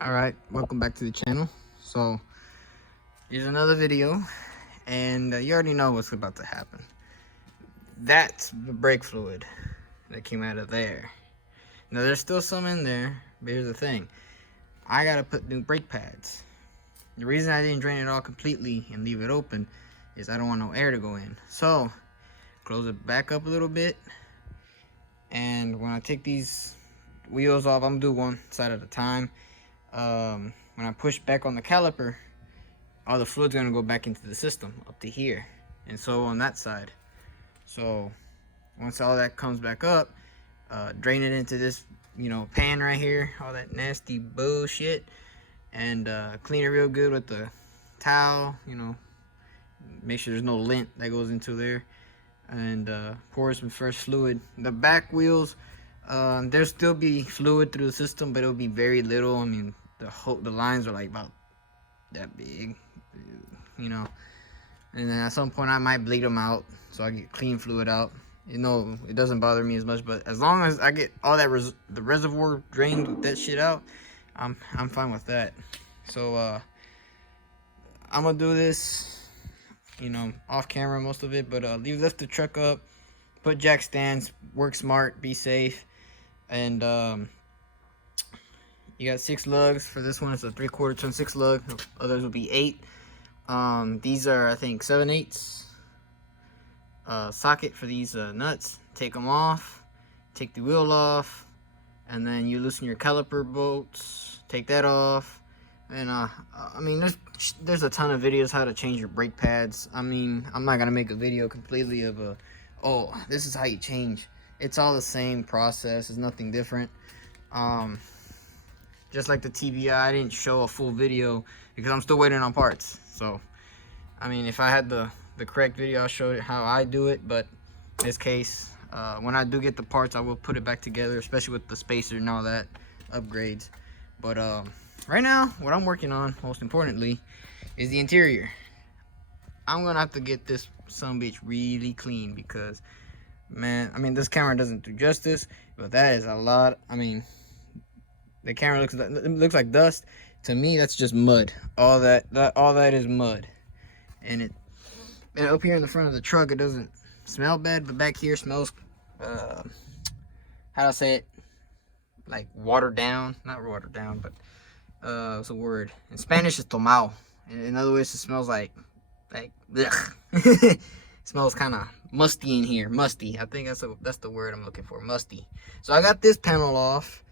Alright, welcome back to the channel. So, here's another video, and you already know what's about to happen. That's the brake fluid that came out of there. Now, there's still some in there, but here's the thing. I gotta put new brake pads. The reason I didn't drain it all completely and leave it open is I don't want no air to go in. So, close it back up a little bit, and when I take these wheels off, I'm gonna do one side at a time. When I push back on the caliper, all the fluid's gonna go back into the system up to here, and so on that side. So once all that comes back up, drain it into this pan right here, all that nasty bullshit, and clean it real good with the towel. Make sure there's no lint that goes into there, and pour some fresh fluid. The back wheels, there'll still be fluid through the system, but it'll be very little. I mean, the lines are like about that big, and then at some point I might bleed them out so I get clean fluid out. It doesn't bother me as much, but as long as I get all that the reservoir drained with that shit out, I'm fine with that. So I'm gonna do this off camera most of it, but lift the truck up, put jack stands, work smart, be safe. And you got 6 lugs. For this one, it's a 3/4 ton 6 lug. Others will be 8. These are, I think, 7/8 socket for these nuts. Take them off, take the wheel off, and then you loosen your caliper bolts, take that off. And I mean, there's a ton of videos how to change your brake pads. I mean, I'm not gonna make a video completely of oh, this is how you change. It's all the same process. It's nothing different. Just like the TBI, I didn't show a full video because I'm still waiting on parts. So, I mean, if I had the correct video, I'll show it how I do it. But in this case, when I do get the parts, I will put it back together, especially with the spacer and all that upgrades. But right now, what I'm working on, most importantly, is the interior. I'm gonna have to get this sumbitch really clean because, man, I mean, this camera doesn't do justice, but that is a lot. I mean, the camera looks like dust. To me, that's just mud. All that is mud. And up here in the front of the truck, it doesn't smell bad, but back here smells, how do I say it? Like watered down. Not watered down, but what's a word? In Spanish, it's tomao. In other words, it smells like blech. It smells kind of musty in here. Musty. I think that's the word I'm looking for. Musty. So I got this panel off.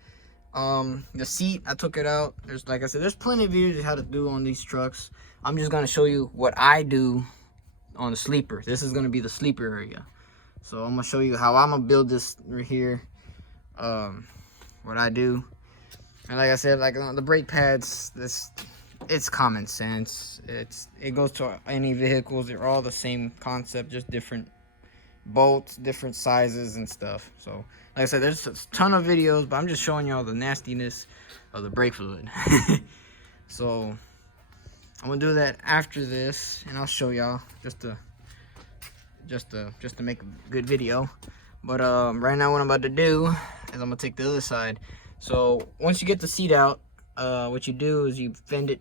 The seat, I took it out. Like I said, there's plenty of videos of how to do on these trucks. I'm just gonna show you what I do on the sleeper. This is gonna be the sleeper area. So I'm gonna show you how I'm gonna build this right here. What I do. And like I said, like on the brake pads, it's common sense. It goes to any vehicles. They're all the same concept, just different bolts, different sizes and stuff. So like I said, there's a ton of videos, but I'm just showing y'all the nastiness of the brake fluid. So I'm gonna do that after this, and I'll show y'all just to make a good video. But right now what I'm about to do is I'm gonna take the other side. So once you get the seat out, what you do is you bend it,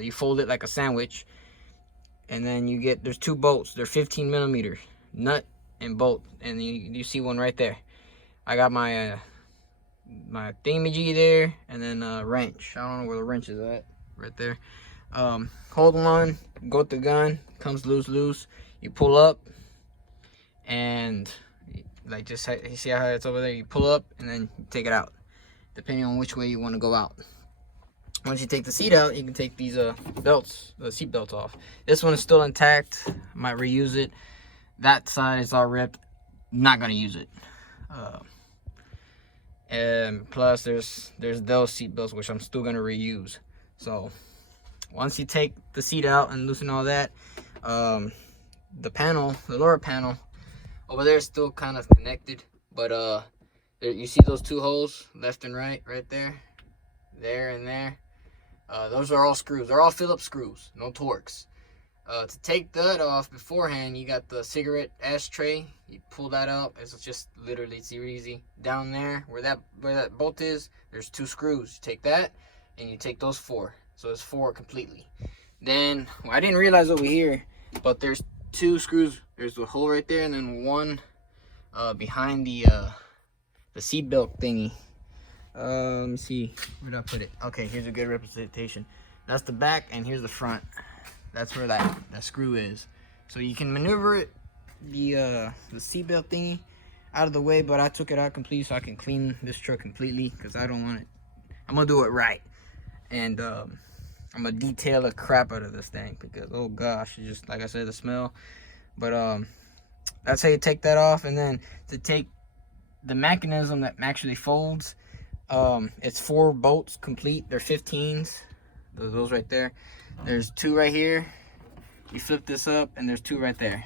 you fold it like a sandwich, and then there's 2 bolts. They're 15mm nut and bolt, and you see one right there. I got my my thingamajig there, and then a wrench. I don't know where the wrench is at. Right there. Hold one, go with the gun, comes loose. You pull up, and like you see how it's over there. You pull up, and then you take it out, depending on which way you want to go out. Once you take the seat out, you can take these the seat belts off. This one is still intact. Might reuse it. That side is all ripped. Not gonna use it. And plus, there's those seat belts which I'm still gonna reuse. So once you take the seat out and loosen all that, the lower panel over there is still kind of connected, but you see those 2 holes, left and right there and there. Those are all screws. They're all Phillips screws, no Torx. To take that off beforehand, you got the cigarette ashtray. You pull that out. It's just literally, it's easy. Down there, where that bolt is, there's 2 screws. You take that, and you take those 4. So it's 4 completely. Then well, I didn't realize over here, but there's 2 screws. There's a hole right there, and then one behind the seat belt thingy. Let me see, where did I put it? Okay, here's a good representation. That's the back, and here's the front. That's where that screw is. So you can maneuver it, the seatbelt thingy out of the way, but I took it out completely so I can clean this truck completely, because I don't want it. I'm gonna do it right, and I'm gonna detail the crap out of this thing, because oh gosh, it's just like I said, the smell. But that's how you take that off. And then to take the mechanism that actually folds, it's 4 bolts complete. They're 15s, those right there. There's 2 right here. You flip this up, and there's 2 right there,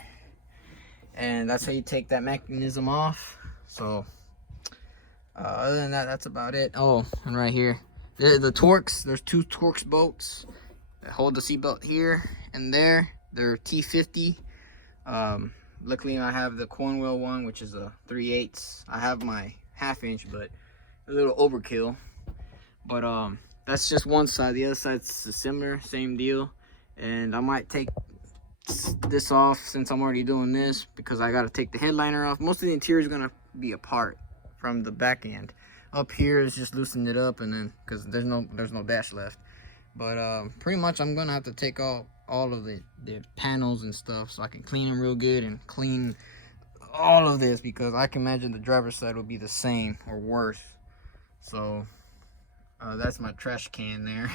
and that's how you take that mechanism off. So other than that, that's about it. Oh, and right here, the Torx, there's 2 Torx bolts that hold the seatbelt here and there. They're T50. Luckily I have the Cornwell one, which is a 3/8. I have my 1/2 inch, but a little overkill. But that's just one side. The other side's similar, same deal. And I might take this off since I'm already doing this, because I got to take the headliner off. Most of the interior is gonna be apart from the back end. Up here is just loosening it up, and then because there's no dash left. But pretty much I'm gonna have to take all of the panels and stuff, so I can clean them real good and clean all of this, because I can imagine the driver's side will be the same or worse. So that's my trash can there.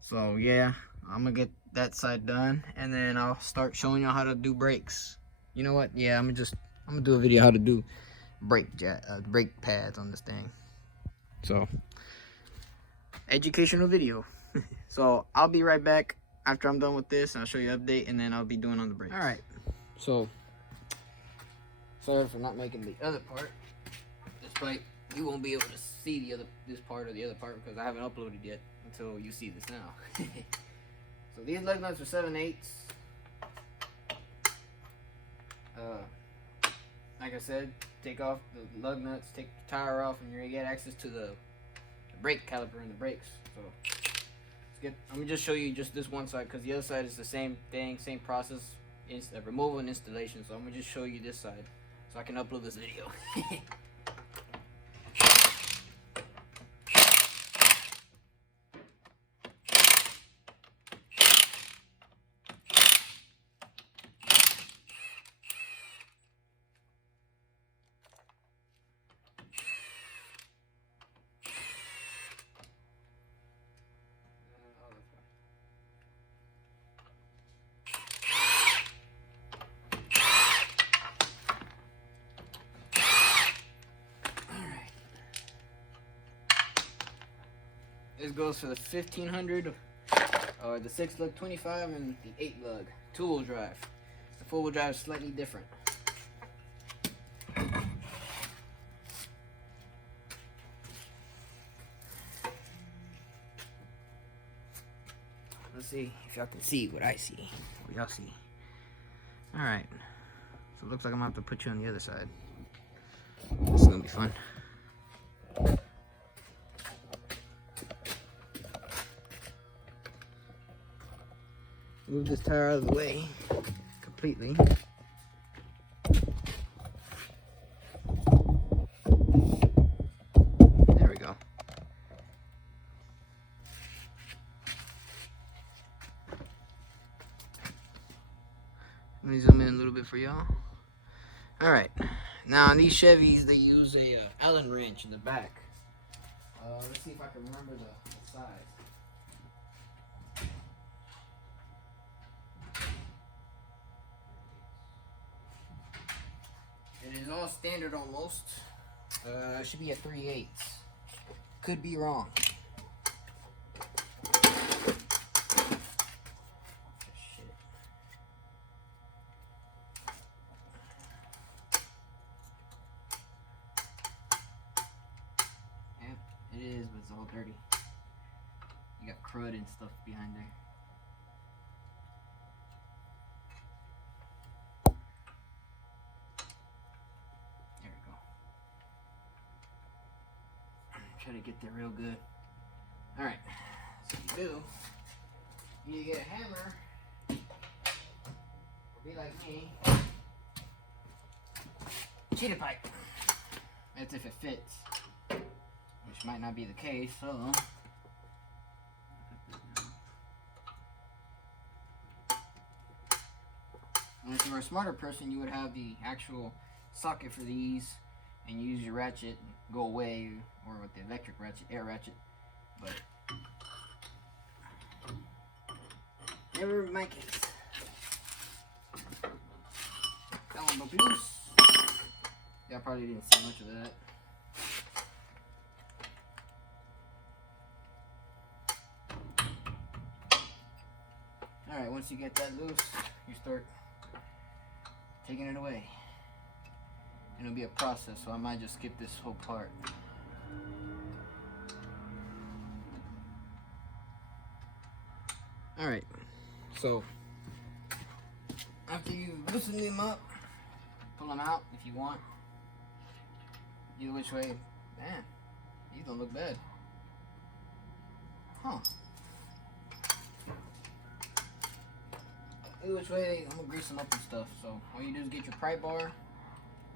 So yeah, I'm gonna get that side done, and then I'll start showing y'all how to do brakes. You know what? Yeah, I'm gonna do a video how to do brake pads on this thing. So educational video. So I'll be right back after I'm done with this, and I'll show you an update, and then I'll be doing on the brakes. All right. So sorry for not making the other part. Despite you won't be able to see this part or the other part, because I haven't uploaded yet until you see this now. So these lug nuts are 7/8. Like I said, take off the lug nuts, take the tire off, and you're gonna get access to the brake caliper and the brakes. So I'm gonna just show you just this one side, because the other side is the same thing, same process, removal and installation. So I'm gonna just show you this side so I can upload this video. This goes for the 1500, or the 6 lug 25, and the 8 lug 2-wheel drive. The 4-wheel drive is slightly different. Let's see if y'all can see what I see, what y'all see. All right, so it looks like I'm gonna have to put you on the other side. This is gonna be fun. Move this tire out of the way completely. There we go. Let me zoom in a little bit for y'all. All right, now on these Chevys, they use a Allen wrench in the back. Let's see if I can remember the size. It is all standard almost. It should be a 3/8. Could be wrong. Yep, it is, but it's all dirty. You got crud and stuff behind there. Try to get there real good. All right. do, you get a hammer, or be like me, cheetah pipe. That's if it fits, which might not be the case, so. And if you were a smarter person, you would have the actual socket for these and use your ratchet and go away, or with the electric ratchet, air ratchet. But never in my case. That one broke loose. Y'all probably didn't see much of that. Alright, once you get that loose, you start taking it away. And it'll be a process, so I might just skip this whole part. Alright, so after you loosen them up, pull them out if you want. Either which way, man, these don't look bad. Huh. Either which way, I'm gonna grease them up and stuff. So all you do is get your pry bar,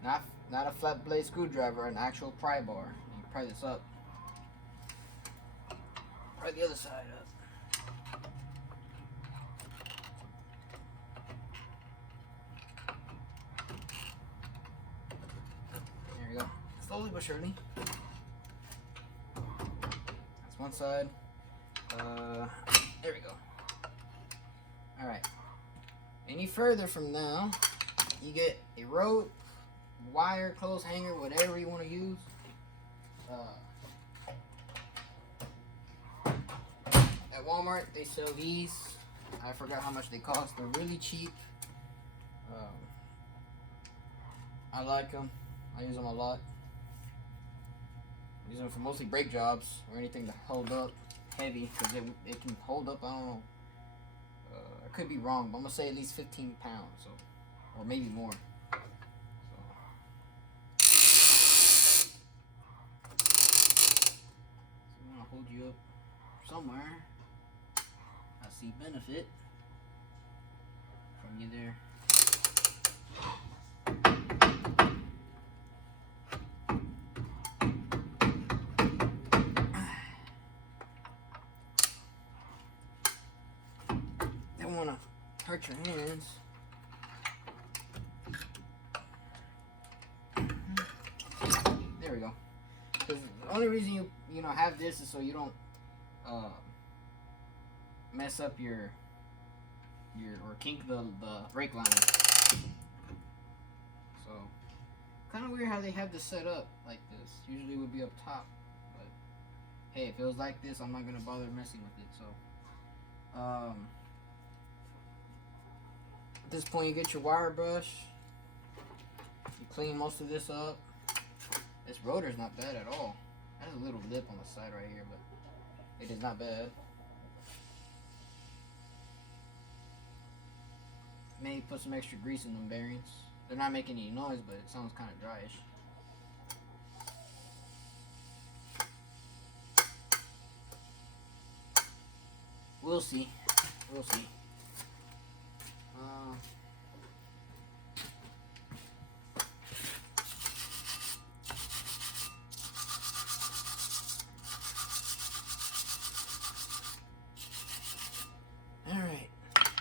not a flat blade screwdriver, an actual pry bar. You pry this up. Pry the other side up. There you go. Slowly but surely. That's one side. There we go. Alright. Any further from now, you get a rope, wire, clothes hanger, whatever you want to use. At Walmart, they sell these. I forgot how much they cost. They're really cheap. I like them. I use them a lot. I use them for mostly brake jobs or anything to hold up heavy, because it can hold up, I don't know. I could be wrong, but I'm going to say at least 15 pounds, so, or maybe more. So I'm going to hold you up somewhere. I see benefit from you there. Don't want to hurt your hands. There we go. Because the only reason you have this is so you don't mess up your or kink the brake liner. So kind of weird how they have this set up like this. Usually it would be up top, but hey, if it was like this, I'm not gonna bother messing with it. So at this point, you get your wire brush. You clean most of this up. This rotor's not bad at all. It has a little lip on the side right here, but it is not bad. Maybe put some extra grease in them bearings. They're not making any noise, but it sounds kind of dryish. We'll see. We'll see.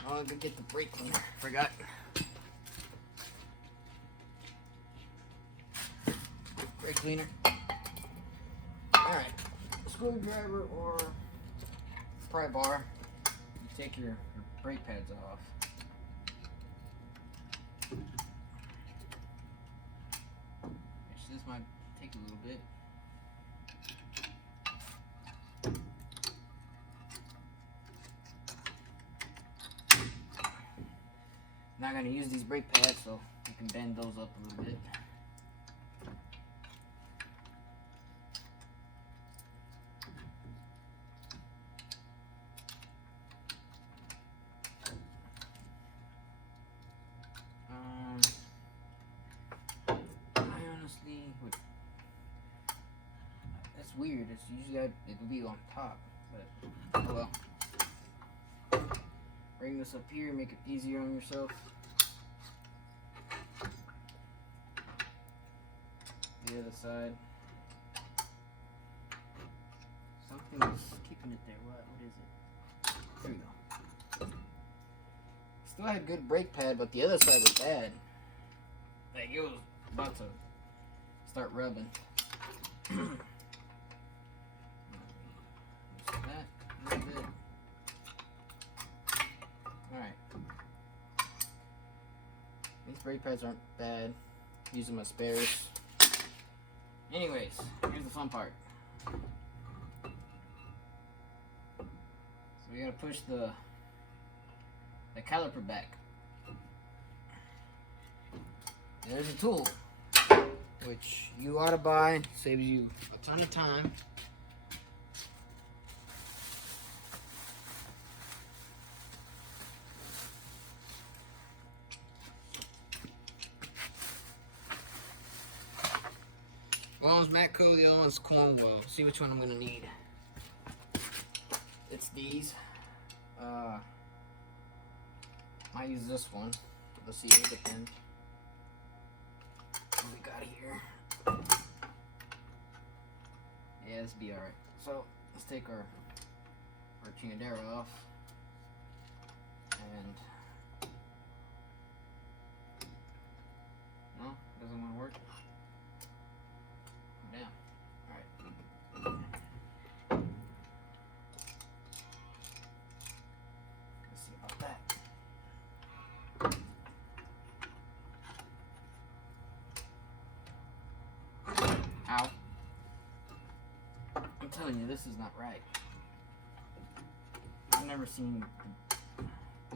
I'll go get the brake cleaner. Forgot. Brake cleaner. Alright. Screwdriver or pry bar. You take your brake pads off. Which this might take a little bit. Not going to use these brake pads, so you can bend those up a little bit. I honestly would. That's weird. It's usually it would be on top, but oh well. bring this up here, make it easier on yourself. The other side. Something is keeping it there. What is it? There we go. Still had good brake pad, but the other side was bad. Like it was about to start rubbing. That a little bit. Alright. These brake pads aren't bad. Use them as spares. Anyways, here's the fun part. So we gotta push the caliper back. There's a tool, which you ought to buy. Saves you a ton of time. One one's Matco, the other one's Cornwell. See which one I'm gonna need. It's these. I use this one. Let's see, it depends. What we got here? Yeah, this be alright. So let's take our chingadera off, and no, doesn't want to work. Damn. Alright. Let's see about that. Ow. I'm telling you, this is not right. I've never seen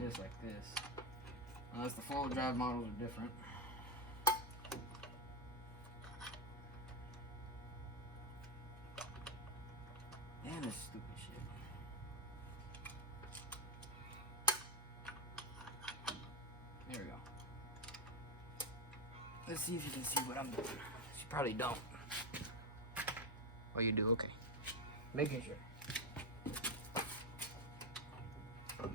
this like this. Unless the four-wheel drive models are different. Damn, this stupid shit. There we go. Let's see if you can see what I'm doing. You probably don't. Oh, you do? Okay. Making sure. You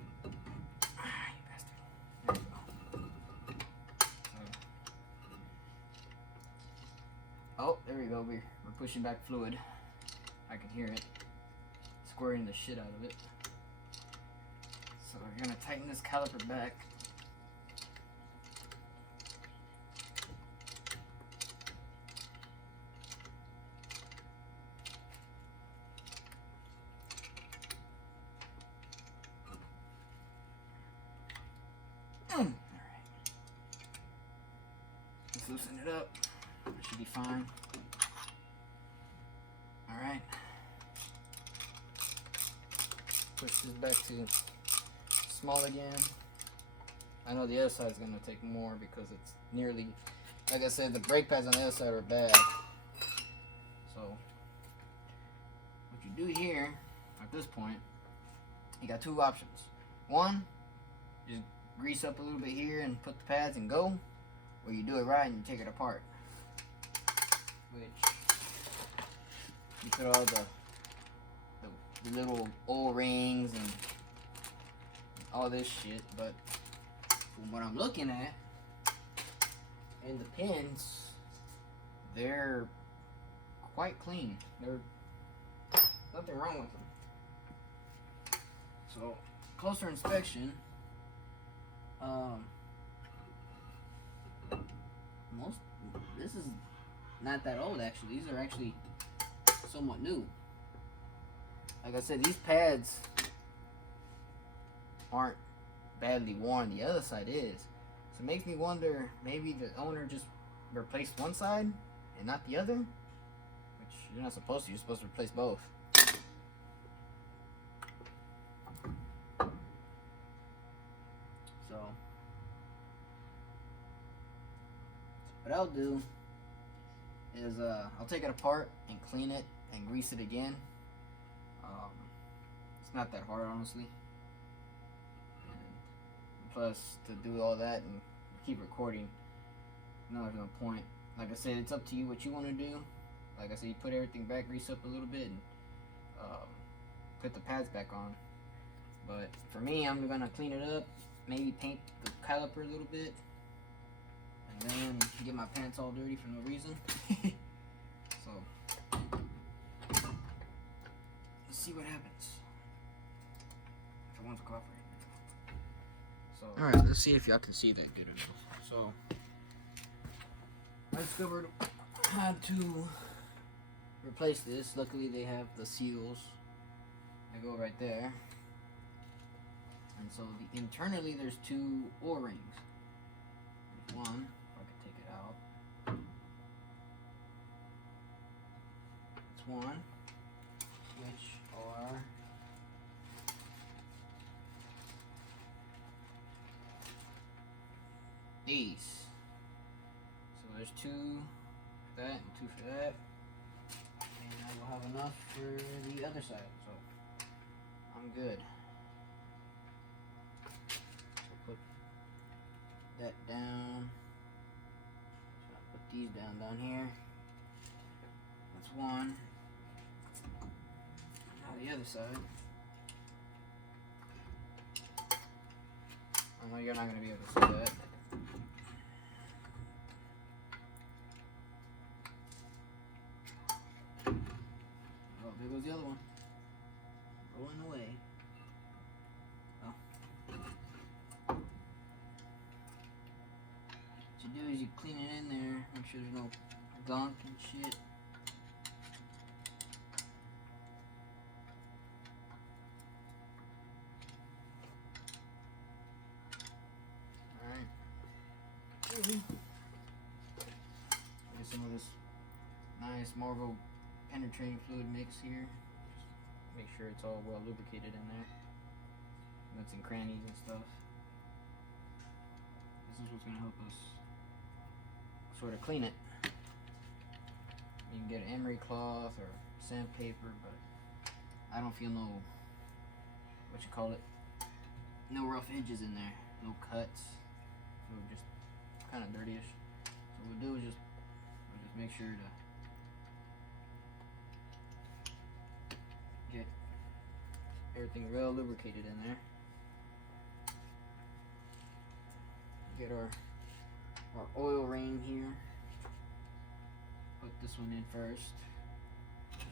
bastard. There we go. Oh, there we go. We're pushing back fluid. I can hear it. Squirting the shit out of it. So we're gonna tighten this caliper back. Alright. Let's loosen it up. It should be fine. Alright. Push this back to small again. I know the other side is going to take more because it's nearly, like I said, the brake pads on the other side are bad. So, what you do here, at this point, you got two options. One, just grease up a little bit here and put the pads and go, or you do it right and you take it apart. Which, you put all the little O-rings and all this shit, but from what I'm looking at, and the pins, they're quite clean. There's nothing wrong with them. So, closer inspection, this is not that old actually. These are actually somewhat new. Like I said, these pads aren't badly worn. The other side is. So it makes me wonder, maybe the owner just replaced one side and not the other? Which you're not supposed to. You're supposed to replace both. So, what I'll do is I'll take it apart and clean it and grease it again. It's not that hard, honestly. And plus, to do all that and keep recording, no, there's no point. Like I said, it's up to you what you want to do. Like I said, you put everything back, grease up a little bit, and put the pads back on. But for me, I'm gonna clean it up, maybe paint the caliper a little bit, and then get my pants all dirty for no reason. So let's see what happens if it wants to cooperate. So alright, let's see if y'all can see that good enough. So I discovered how to replace this. Luckily they have the seals that go right there. And so internally there's two O-rings. There's one, if I could take it out. That's one, which are these. So there's two for that and two for that. And I will have enough for the other side, so I'm good. So put that down. So I'll put these down here. That's one. Now the other side. I know you're not going to be able to see that. Oh, there goes the other one. Rolling away. Oh. What you do is you clean it in there, make sure there's no gunk and shit. Alright. Get some of this nice Marvel penetrating fluid mix here. Just make sure it's all well lubricated in there. Nuts and crannies and stuff. This is what's going to help us sort of clean it. You can get an emery cloth or sandpaper, but I don't feel no, what you call it, no rough edges in there, no cuts. So just kind of dirtyish. So what we'll do is just make sure to get everything well lubricated in there. Get our oil ring here. Put this one in first.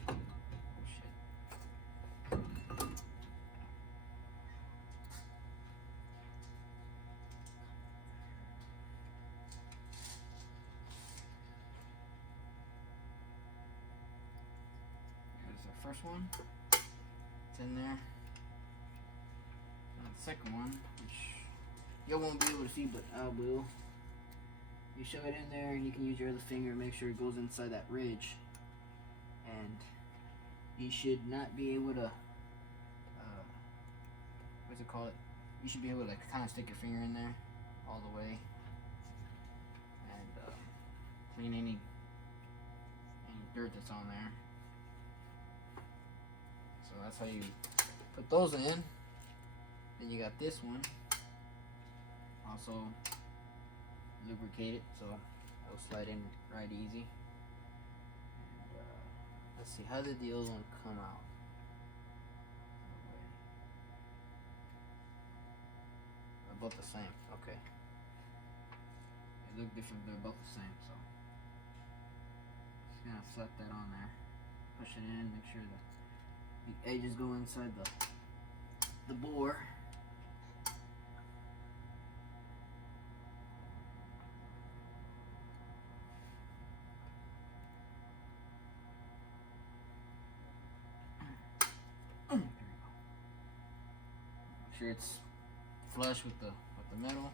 Oh shit. There's our first one. It's in there. Now the second one, which you won't be able to see, but I will. You shove it in there and you can use your other finger and make sure it goes inside that ridge. And you should not be able to, what's it called? You should be able to kind of stick your finger in there all the way and clean any dirt that's on there. So that's how you put those in. Then you got this one. Also lubricate it so it'll slide in right easy. And let's see, how did the old one come out? About the same, okay. They look different, they're both the same, so just gonna slap that on there, push it in, make sure that the edges go inside the bore. Make sure it's flush with the metal.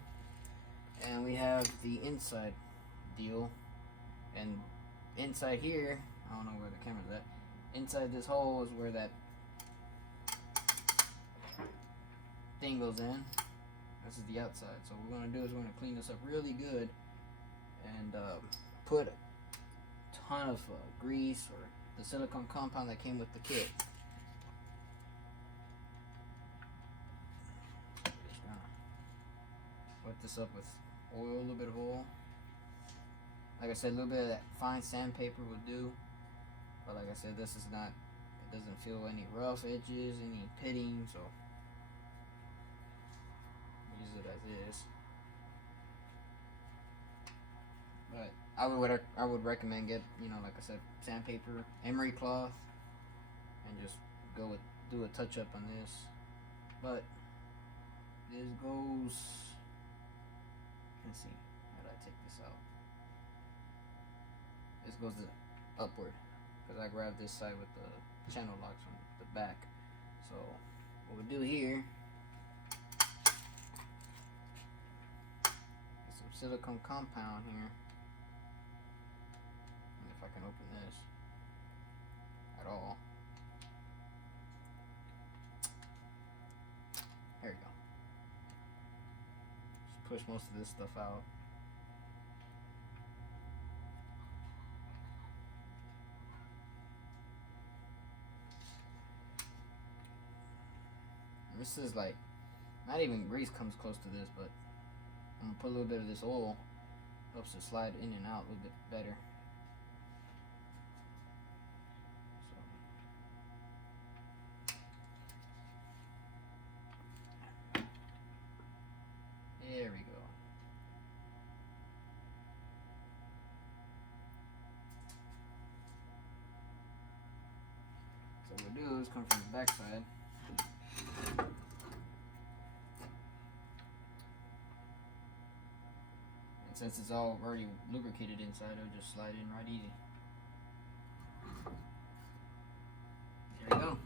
And we have the inside deal, and inside here, I don't know where the camera's at, inside this hole is where that thing goes in. This is the outside. So what we're going to do is we're going to clean this up really good and put a ton of grease or the silicone compound that came with the kit. Wet this up with oil, a little bit of oil. Like I said, a little bit of that fine sandpaper will do. But like I said, this is not, it doesn't feel any rough edges, any pitting, so use it as is. But I would recommend get, you know, like I said, sandpaper, emery cloth, and just do a touch up on this. But this goes. Let's see. How do I take this out? This goes upward because I grabbed this side with the channel locks on the back. So what we do here. Some silicone compound here. And if I can open this at all. There you go. Just push most of this stuff out. And this is like, not even grease comes close to this, but I'm gonna put a little bit of this oil, helps it slide in and out a little bit better. So there we go. So what we'll do is come from the back side. Since it's all already lubricated inside, it'll just slide in right easy. There we go.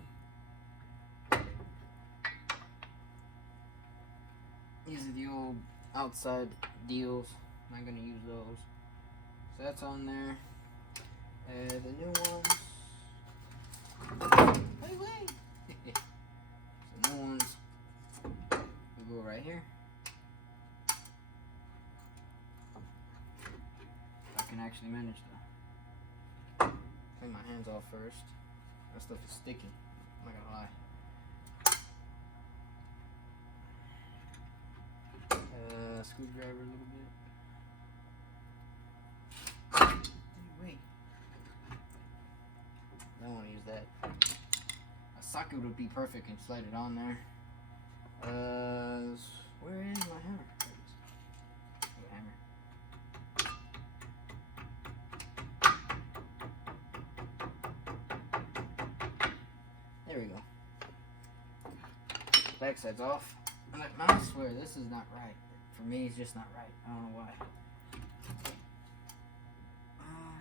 These are the old outside deals. I'm not gonna use those. So that's on there. The new ones. Wait. The new ones will go right here. Can actually manage to clean my hands off first. That stuff is sticky, I'm not gonna lie. Screwdriver a little bit. Wait. I don't want to use that. A socket would be perfect and slide it on there. Where is my hammer? There we go. Backside's off. And I swear this is not right. For me, it's just not right. I don't know why.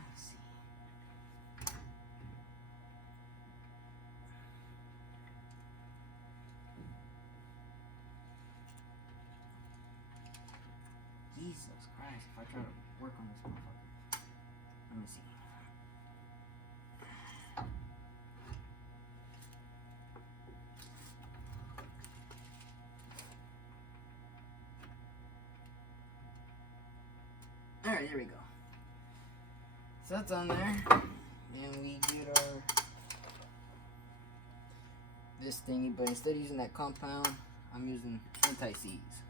Let's see. Jesus Christ! If I try to work on this motherfucker, let me see. Alright, here we go. So that's on there. And we get our this thingy, but instead of using that compound, I'm using anti-seize.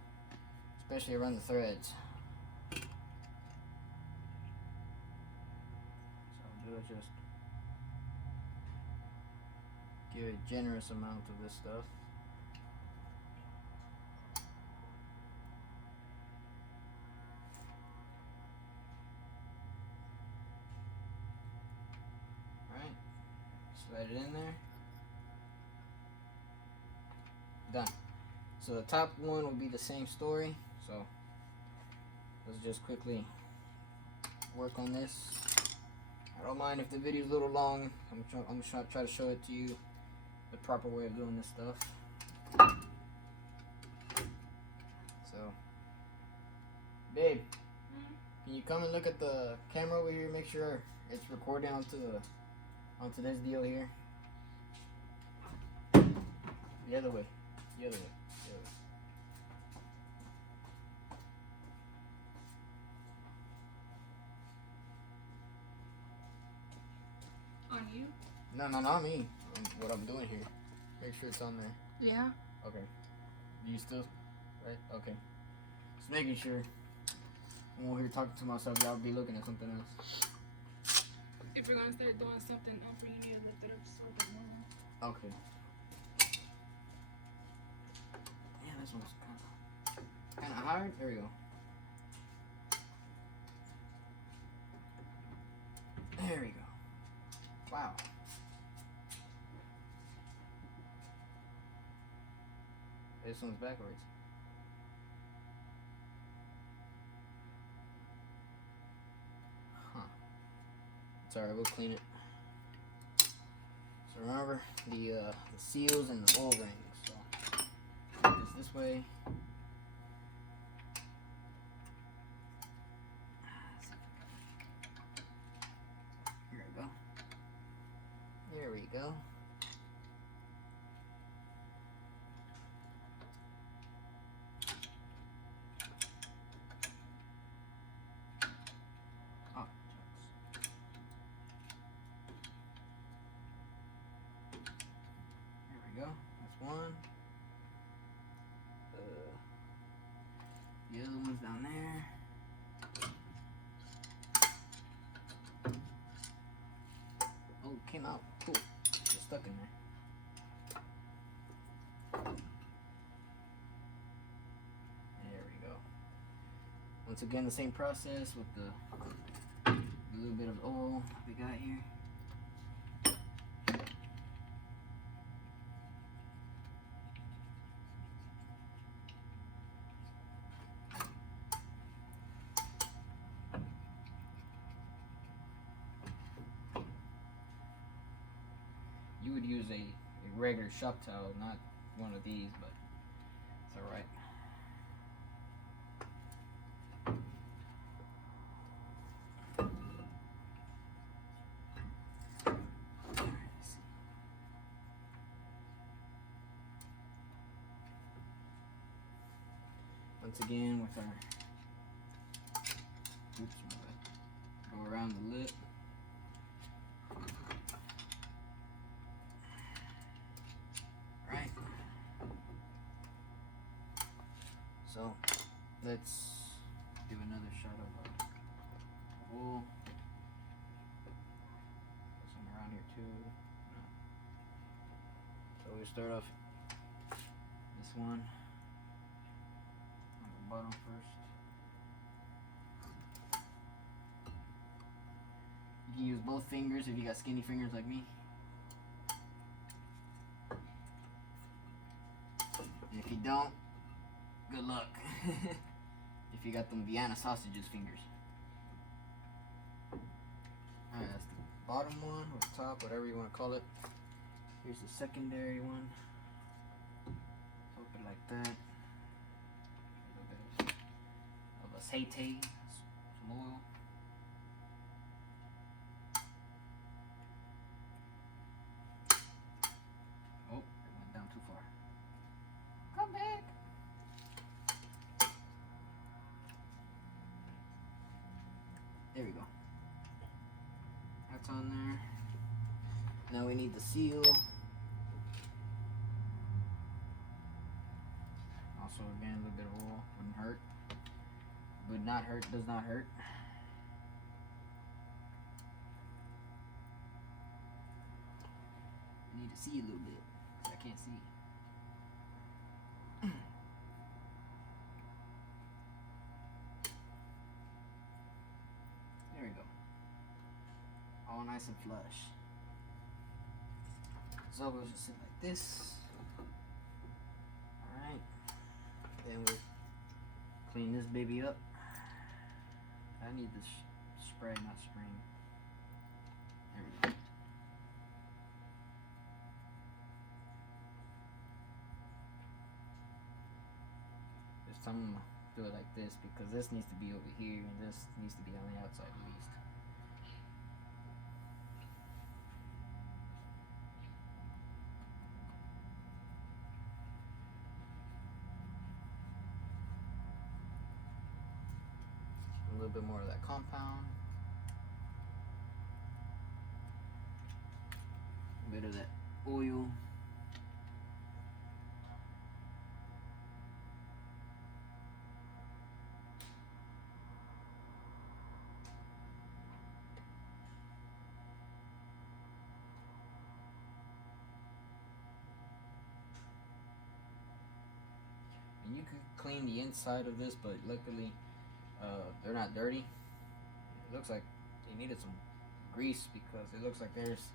Especially around the threads. So I'll do is just give a generous amount of this stuff. Slide it in there. Done. So the top one will be the same story. So let's just quickly work on this. I don't mind if the video is a little long. I'm gonna try to show it to you the proper way of doing this stuff. So, babe, can you come and look at the camera over here? Make sure it's recording onto this deal here. The other way. The other way. The other way. On you? No, not me. What I'm doing here. Make sure it's on there. Yeah. Okay. Do you still? Right? Okay. Just making sure. I'm over here talking to myself. Y'all be looking at something else. If you're gonna start doing something for you, you lift it up just a little bit more. Okay. Yeah, this one's kind of. Kind of hard. There we go. There we go. Wow. This one's backwards. Huh. It's alright, we'll clean it. So remember the seals and the oil rings. So put this way. Here we go. There we go. Oh, there we go. That's one. The other one's down there. Oh, it came out. Cool. It's stuck in there. There we go. Once again, the same process with the little bit of oil we got here. You would use a regular shop towel, not one of these, but it's alright. Once again with our, oops, my bad. Go around the lip. Right. So let's give another shot of oil. Put some around here too. No. So we start off this one on the bottom first. You can use both fingers if you got skinny fingers like me. And if you don't, good luck. If you got them Vienna sausages fingers. Alright, that's the bottom one or top, whatever you want to call it. Here's the secondary one. Open like that. A little bit of acetate, some oil. Oh, it went down too far. Come back. There we go. That's on there. Now we need the seal. Also, again, a little bit of oil. Wouldn't hurt. Would not hurt. Does not hurt. I need to see a little bit. I can't see. There we go. All nice and flush. So we'll just sit like this. Alright. Then we'll clean this baby up. I need this spray, not spring. There we go. This time I'm gonna do it like this because this needs to be over here and this needs to be on the outside at least. A little bit more of that compound. A bit of that oil. And you could clean the inside of this, but luckily they're not dirty. It looks like they needed some grease because it looks like there's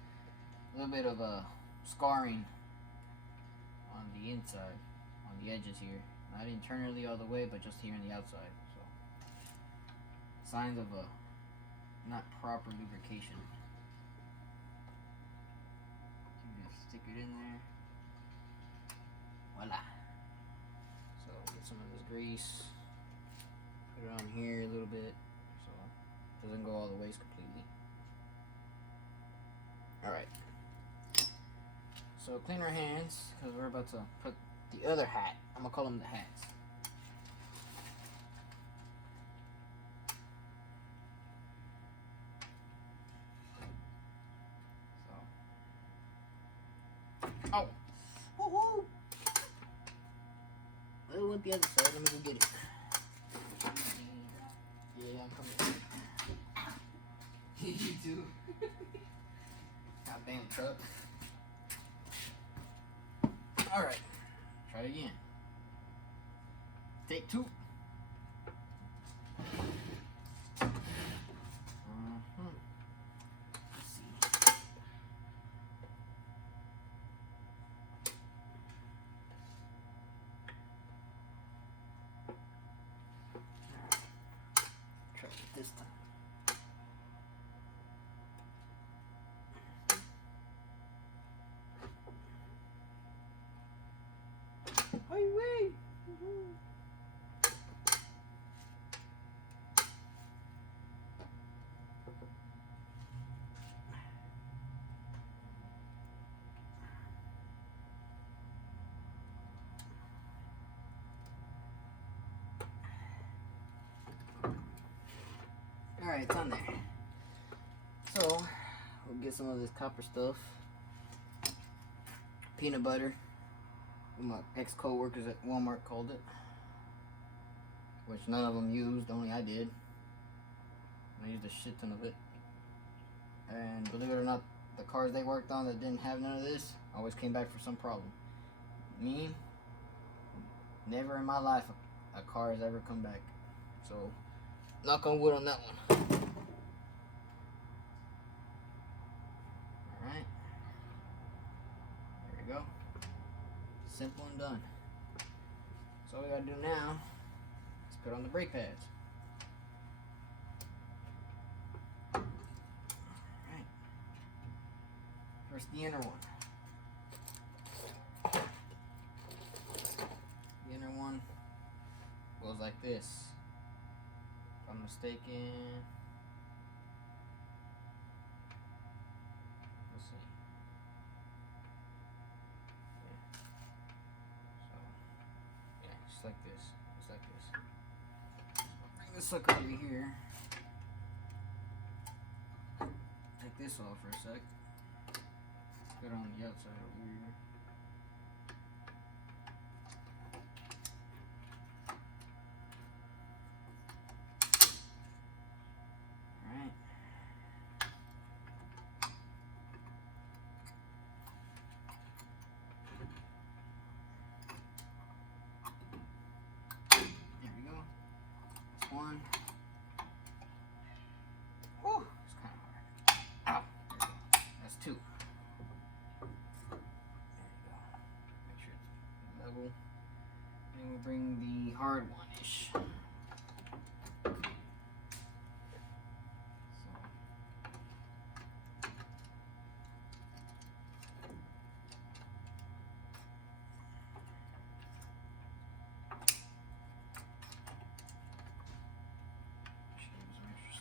a little bit of a scarring on the inside, on the edges here. Not internally all the way, but just here on the outside. So signs of a not proper lubrication. You just stick it in there. Voila. So get some of this grease. Put it on here a little bit, so it doesn't go all the ways completely. Alright. So clean our hands, because we're about to put the other hat. I'm going to call them the hats. So. Oh! Woohoo! It went the other side. Let me go get it. Yeah, I'm coming. You too. Goddamn truck. Alright. Try it again. Take 2. Let's see. Try it this time. Highway! Alright, it's on there. So, we'll get some of this copper stuff. Peanut butter. My ex-co-workers at Walmart called it. Which none of them used, only I did. I used a shit ton of it. And believe it or not, the cars they worked on that didn't have none of this always came back for some problem. Me, never in my life a car has ever come back. So, knock on wood on that one. Alright. There we go. Simple and done. So all we gotta do now is put on the brake pads. Alright. First the inner one. The inner one goes like this. If I'm mistaken. Let's see. Just like this. Just like this. Bring this sucker over here. Take this off for a sec. Put it on the outside over here. Alright. There we go. That's one. Whew, it's kind of hard. Ow. There we go. That's 2. There you go. Make sure it's level. And we'll bring the hard one-ish.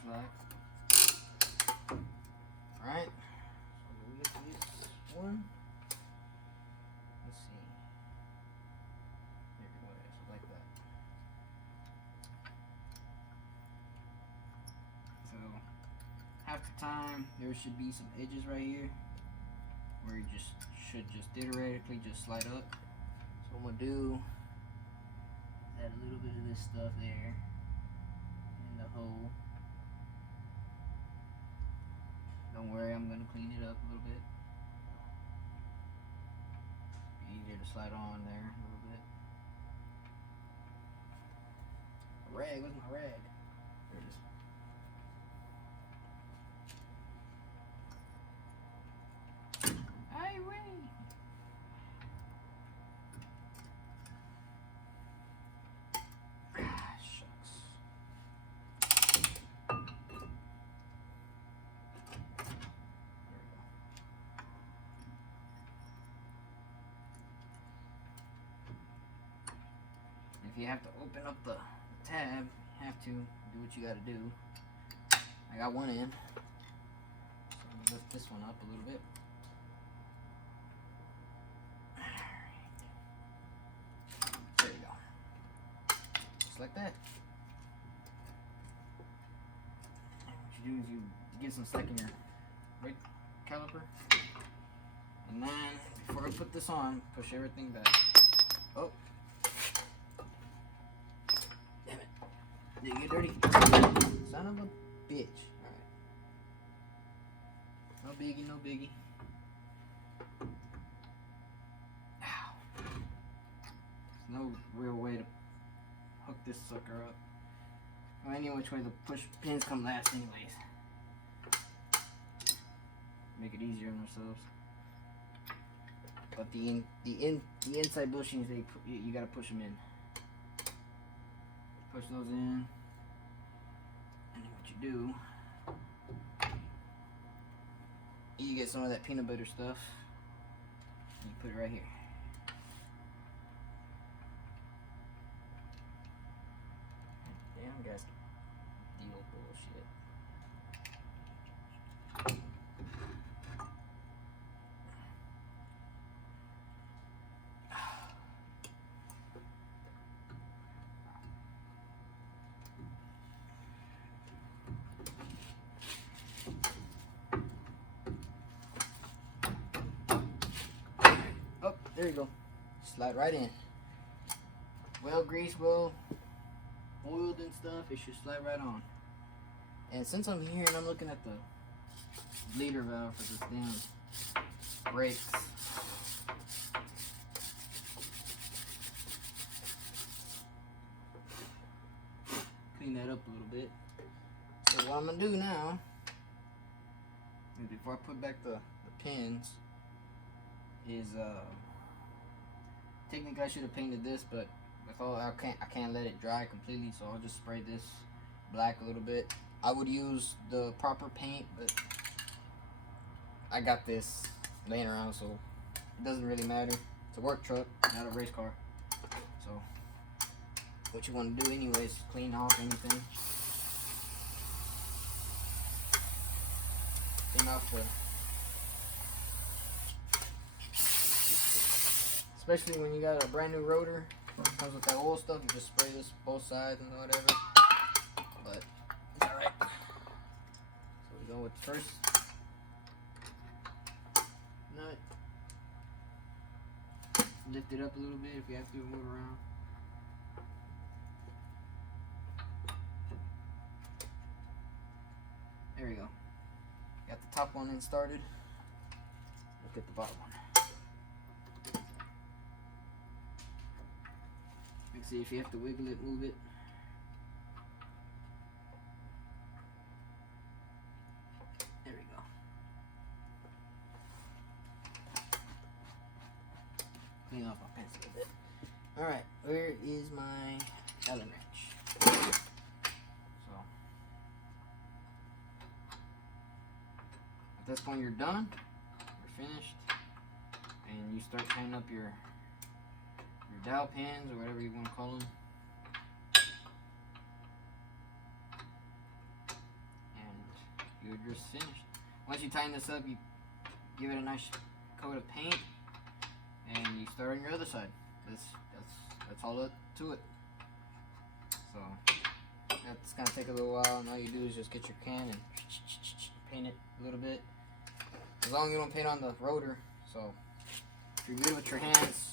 Slack. Alright. So we get to this one. Let's see. There we go. Yeah, so like that. So half the time there should be some edges right here where you should theoretically just slide up. So what I'm gonna do is add a little bit of this stuff there in the hole. Don't worry, I'm gonna clean it up a little bit. Be easier to slide on there a little bit. rag. Where's my rag? There it is. Ay, wey. Ah, shucks. If you have to open up the tab, you have to do what you gotta do. I got one in, so I'm gonna lift this one up a little bit. There you go. Just like that. And what you do is you get some slack in your brake caliper. And then, before I put this on, push everything back. Oh. Damn it. Did you get dirty? Son of a bitch. Alright. No biggie, no biggie. Ow. There's no real way to hook this sucker up. Well, any which way the push pins come last anyways. Make it easier on ourselves. But the inside bushings, you gotta push them in. Push those in, and then what you do, you get some of that peanut butter stuff, and you put it right here. Damn guys, deal bullshit. Oh, there you go. Slide right in. Well greased, well oiled and stuff, it should slide right on. And since I'm here and I'm looking at the bleeder valve for this damn brakes, clean that up a little bit. So what I'm gonna do now is, before I put back the pins, is technically I should have painted this, but with all I can't let it dry completely, so I'll just spray this black a little bit. I would use the proper paint, but I got this laying around, so it doesn't really matter. It's a work truck, not a race car. So what you want to do anyways is clean off anything. Clean off the, especially when you got a brand new rotor, it comes with that oil stuff, you just spray this both sides and whatever. But it's alright. So we go with the first nut. Lift it up a little bit if you have to move around. There we go. Got the top one in started. Look at the bottom one. Let's see if you have to wiggle it, move it. There we go. Clean off my pants a little bit. Alright, where is my Allen wrench? So, at this point you're done, you're finished, and you start tying up your dowel pins, or whatever you want to call them. And you're just finished. Once you tighten this up, you give it a nice coat of paint, and you start on your other side. That's all to it. So that's gonna take a little while, and all you do is just get your can and paint it a little bit. As long as you don't paint on the rotor. So if you're good with your hands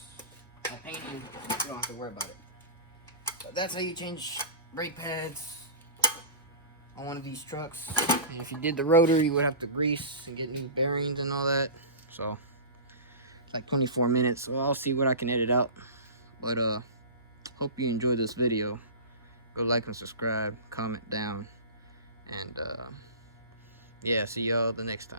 at painting, you don't have to worry about it. But that's how you change brake pads on one of these trucks. And if you did the rotor, you would have to grease and get new bearings and all that. So it's like 24 minutes. So I'll see what I can edit out. But hope you enjoyed this video. Go like and subscribe, comment down, and yeah, see y'all the next time.